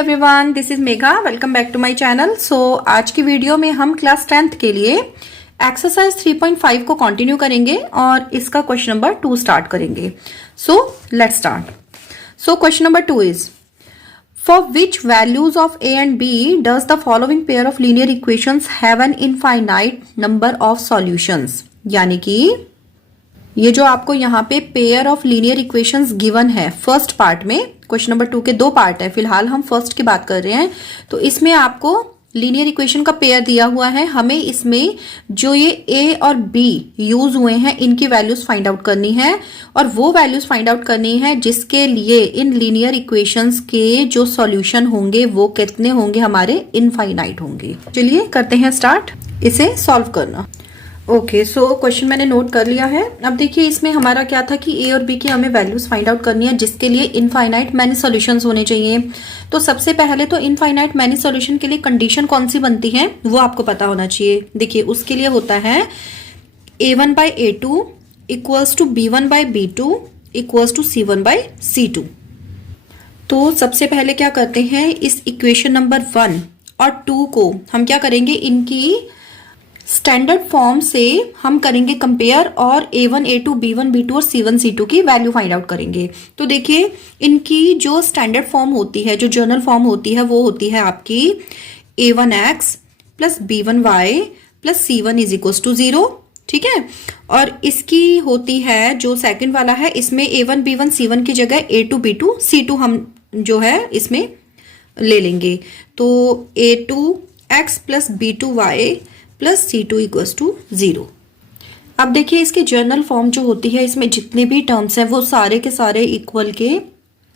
Everyone, this is Megha. Welcome back to my channel. आज की video में हम क्लास 10th के लिए एक्सरसाइज 3.5 को कंटिन्यू करेंगे और इसका क्वेश्चन नंबर 2 स्टार्ट करेंगे। Let's start. Question number 2 is for which values of a and b does the following pair of linear equations have an infinite number of solutions। यानी कि ये जो आपको यहाँ पे pair of linear equations given है first part में, question number 2 के 2 पार्ट है, फिलहाल हम फर्स्ट की बात कर रहे हैं। तो इसमें आपको लीनियर इक्वेशन का पेयर दिया हुआ है, हमें इसमें जो ये ए और बी यूज हुए हैं इनकी वैल्यूज फाइंड आउट करनी है और वो वैल्यूज फाइंड आउट करनी है जिसके लिए इन लीनियर इक्वेशंस के जो सॉल्यूशन होंगे वो कितने होंगे, हमारे इनफाइनाइट होंगे। चलिए करते हैं स्टार्ट इसे सॉल्व करना। ओके, क्वेश्चन मैंने नोट कर लिया है। अब देखिए इसमें हमारा क्या था कि ए और बी की हमें वैल्यूज फाइंड आउट करनी है जिसके लिए इनफाइनाइट मैनी सॉल्यूशंस होने चाहिए। तो सबसे पहले तो इनफाइनाइट मैनी सॉल्यूशन के लिए कंडीशन कौन सी बनती है वो आपको पता होना चाहिए। देखिए उसके लिए होता है a1 by a2 equals to b1 by b2 equals to c1 by c2। तो सबसे पहले क्या करते हैं, इस इक्वेशन नंबर 1 और 2 को हम क्या करेंगे, इनकी स्टैंडर्ड फॉर्म से हम करेंगे कंपेयर और a1 a2 b1 b2 और c1 c2 की वैल्यू फाइंड आउट करेंगे। तो देखिए इनकी जो स्टैंडर्ड फॉर्म होती है, जो जर्नल फॉर्म होती है, वो होती है आपकी a1x plus b1y plus c1 is equals to 0। ठीक है, और इसकी होती है जो सेकंड वाला है, इसमें a1 b1 c1 की जगह a2 b2 c2 हम जो है इसमें ले लेंगे। तो a2x plus b2y plus c2 equals to 0। अब देखिए इसके जर्नल फॉर्म जो होती है, इसमें जितने भी टर्म्स हैं वो सारे के सारे इक्वल के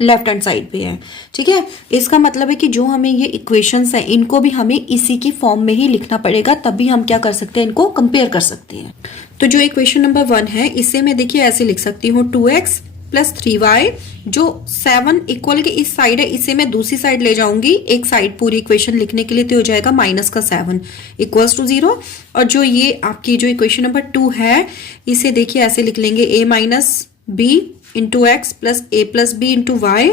लेफ्ट हैंड साइड पे हैं। ठीक है, इसका मतलब है कि जो हमें ये इक्वेशंस हैं इनको भी हमें इसी की फॉर्म में ही लिखना पड़ेगा, तभी हम क्या कर सकते हैं, इनको कंपेयर कर सकते हैं। तो जो इक्वेशन नंबर 1 है इसे मैं देखिए ऐसे लिख सकती हूँ 2x प्लस 3y, जो 7 इक्वल के इस साइड है इसे मैं दूसरी साइड ले जाऊंगी एक साइड पूरी इक्वेशन लिखने के लिए, तो हो जाएगा माइनस का 7 इक्वल्स टू 0। और जो ये आपकी जो इक्वेशन नंबर 2 है इसे देखिए ऐसे लिख लेंगे a minus B into X plus a plus B into Y.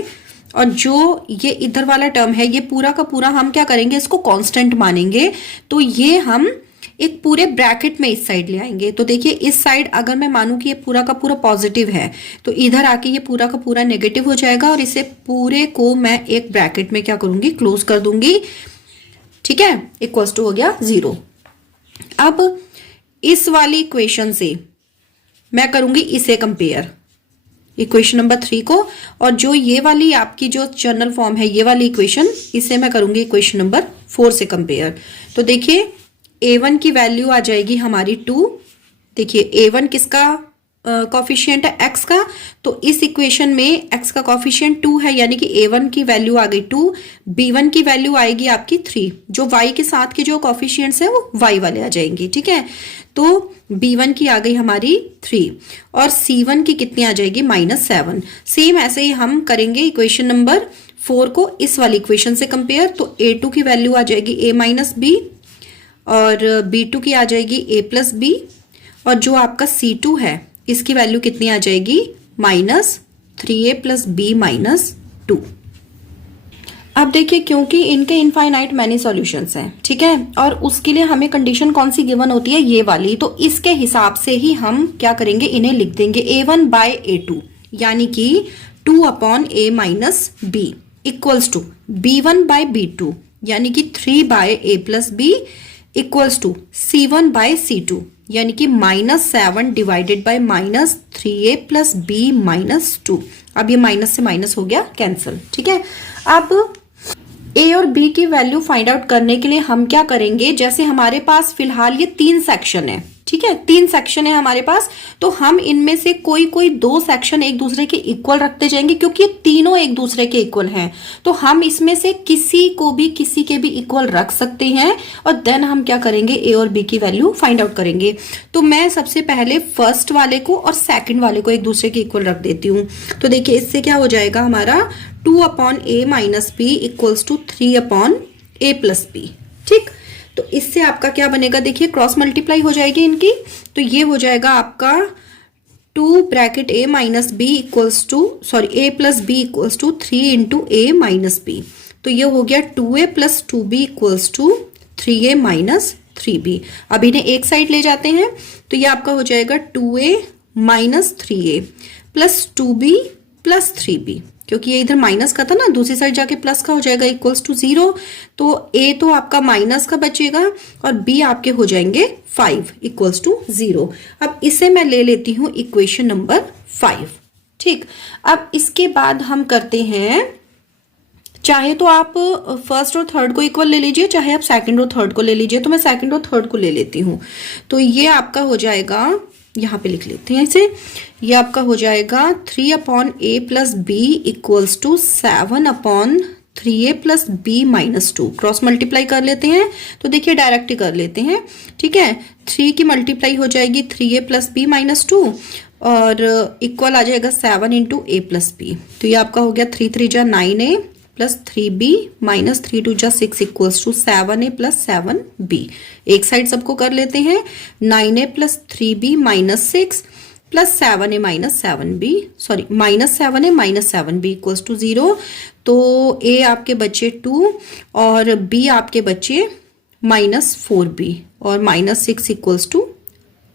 और जो ये इधर वाला टर्म है ये पूरा का पूरा हम क्या करेंगे, इसको कांस्टेंट मानेंगे। तो ये हम एक पूरे ब्रैकेट में इस साइड ले आएंगे। तो देखिए इस साइड अगर मैं मानूं कि ये पूरा का पूरा पॉजिटिव है तो इधर आके ये पूरा का पूरा नेगेटिव हो जाएगा और इसे पूरे को मैं एक ब्रैकेट में क्या करूंगी, क्लोज कर दूंगी। ठीक है, इक्वल्स टू हो गया 0। अब इस वाली इक्वेशन से मैं करूंगी इसे कंपेयर, इक्वेशन नंबर 3 को, और जो ये वाली आपकी जो जर्नल फॉर्म है ये वाली इक्वेशन, इसे मैं करूंगी इक्वेशन नंबर 4 से कंपेयर। तो देखिए a1 की वैल्यू आ जाएगी हमारी 2। देखिए a1 किसका कॉफिशिएंट है, x का, तो इस इक्वेशन में x का कॉफिशिएंट 2 है, यानी कि a1 की वैल्यू आ गई 2, b1 की वैल्यू आएगी आपकी 3, जो y के साथ के जो कॉफिशिएंट्स है वो y वाले आ जाएंगे। ठीक है, तो b1 की आ गई हमारी 3 और c1 की कितनी आ जाएगी, -7। सेम ऐसे ही हम करेंगे इक्वेशन नंबर 4 को इस वाली इक्वेशन से कंपेयर। तो a2 की वैल्यू आ जाएगी a माइनस बी और b2 की आ जाएगी a प्लस बी, और जो आपका c2 है इसकी वैल्यू कितनी आ जाएगी, -3a प्लस बी माइनस 2। अब देखिए क्योंकि इनके इनफाइनाइट मैनी सॉल्यूशंस हैं, ठीक है, और उसके लिए हमें कंडीशन कौन सी गिवन होती है, ये वाली। तो इसके हिसाब से ही हम क्या करेंगे, इन्हें लिख देंगे a1 बाय a2, यानी कि 2 upon a minus B equals to b1 by b2, यानी कि 3 by a plus B equals to c1 by c2, यानी कि -7 divided by -3a plus b minus 2। अब ये माइनस से माइनस हो गया कैंसिल। ठीक है, अब a और b की वैल्यू फाइंड आउट करने के लिए हम क्या करेंगे, जैसे हमारे पास फिलहाल ये 3 सेक्शन है, ठीक है, 3 सेक्शन है हमारे पास, तो हम इनमें से कोई कोई 2 सेक्शन एक दूसरे के इक्वल रखते जाएंगे क्योंकि ये तीनों एक दूसरे के इक्वल हैं। तो हम इसमें से किसी को भी किसी के भी इक्वल रख सकते हैं और देन हम क्या करेंगे, a और b की वैल्यू फाइंड आउट करेंगे। तो मैं सबसे पहले फर्स्ट वाले को और सेकंड वाले को एक दूसरे के इक्वल रख देती हूँ। तो देखिए इससे क्या हो जाएगा हमारा 2 upon a minus B equals to 3 upon a plus B. ठीक, तो इससे आपका क्या बनेगा, देखिए क्रॉस मल्टीप्लाई हो जाएगी इनकी, तो ये हो जाएगा आपका 2 bracket a minus B equals to a plus B equals to 3 into a minus B. तो ये हो गया 2a plus 2b equals to 3a minus 3b। अब इन्हें एक साइड ले जाते हैं तो ये आपका हो जाएगा 2a minus 3a plus 2b plus 3b, क्योंकि ये इधर माइनस का था ना, दूसरी साइड जाके प्लस का हो जाएगा इक्वल्स टू 0। तो a तो आपका माइनस का बचेगा और b आपके हो जाएंगे 5 इक्वल्स टू 0। अब इसे मैं ले लेती हूं इक्वेशन नंबर 5। ठीक, अब इसके बाद हम करते हैं, चाहे तो आप फर्स्ट और थर्ड को इक्वल ले लीजिए, चाहे आप सेकंड और थर्ड को ले लीजिए। तो मैं सेकंड और थर्ड को ले लेती हूं। तो ये आपका हो जाएगा, यहाँ पे लिख लेते हैं इसे, ये आपका हो जाएगा 3 upon a plus B equals to 7 upon 3a plus B minus 2। Cross multiply कर लेते हैं तो देखिए डायरेक्ट ही कर लेते हैं। ठीक है, 3 की मल्टीप्लाई हो जाएगी 3a प्लस बी माइनस 2 और इक्वल आ जाएगा 7 इंटू a प्लस बी। तो ये आपका हो गया 3 3 जा 9a प्लस 3b माइनस 3 2 जा 6 equals to 7a plus 7b। एक साइड सबको कर लेते हैं, 9a plus 3b minus 6 plus 7a minus 7b, sorry minus 7a minus 7b equals to 0। तो a आपके बचे 2 और b आपके बचे माइनस 4b और माइनस 6 इक्वल्स टू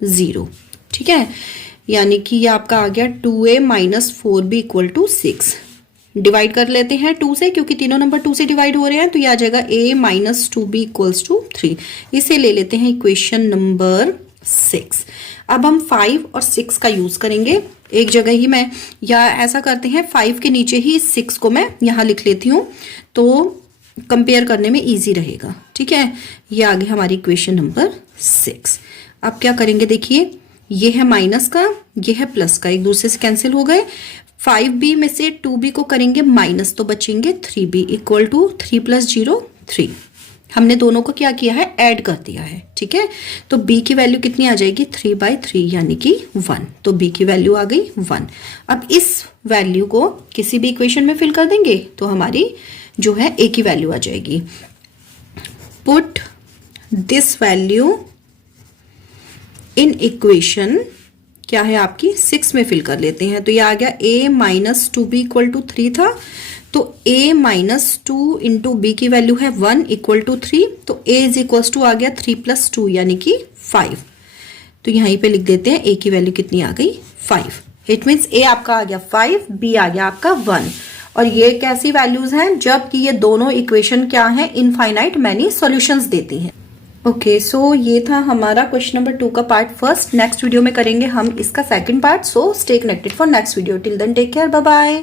0। ठीक है, यानी कि ये आपका आ गया 2a minus 4b equal to 6। Divide कर लेते हैं 2 से, क्योंकि तीनों नंबर 2 से डिवाइड हो रहे हैं। तो ये आ जाएगा a minus 2b equals to 3। इसे ले लेते हैं इक्वेशन नंबर 6। अब हम 5 और 6 का यूज करेंगे एक जगह ही मैं, या ऐसा करते हैं 5 के नीचे ही 6 को मैं यहाँ लिख लेती हूँ, तो कंपेयर करने में इजी रहेगा। ठीक है, ये आ गई हमारी इक्वेशन नंबर 6। अब क्या करेंगे, देखिए ये है माइनस का, ये है प्लस का, एक दूसरे से कैंसिल हो गए। 5b में से 2b को करेंगे माइनस तो बचेंगे 3b इक्वल टू 3 प्लस 0 3। हमने दोनों को क्या किया है, ऐड कर दिया है। ठीक है, तो b की वैल्यू कितनी आ जाएगी 3/3 यानी कि 1। तो b की वैल्यू आ गई 1। अब इस वैल्यू को किसी भी इक्वेशन में फिल कर देंगे तो हमारी जो है a की वैल्यू आ जाएगी। Put this value in equation, क्या है आपकी 6 में फिल कर लेते हैं। तो ये आ गया a minus 2b equal to 3 था, तो a माइनस 2 इंटू बी की वैल्यू है 1 इक्वल टू 3। तो a इज इक्वल्स टू आ गया 3 प्लस 2 यानी कि 5। तो यहीं पे लिख देते हैं a की वैल्यू कितनी आ गई 5। इट मीन्स a आपका आ गया 5, b आ गया आपका 1। और ये कैसी वैल्यूज हैं, जबकि ये दोनों इक्वेशन क्या है, इनफाइनाइट मैनी सॉल्यूशंस देती हैं। ओके, सो ये था हमारा क्वेश्चन नंबर 2 का पार्ट फर्स्ट। नेक्स्ट वीडियो में करेंगे हम इसका second part. So stay connected for next video. Till then take care, bye bye.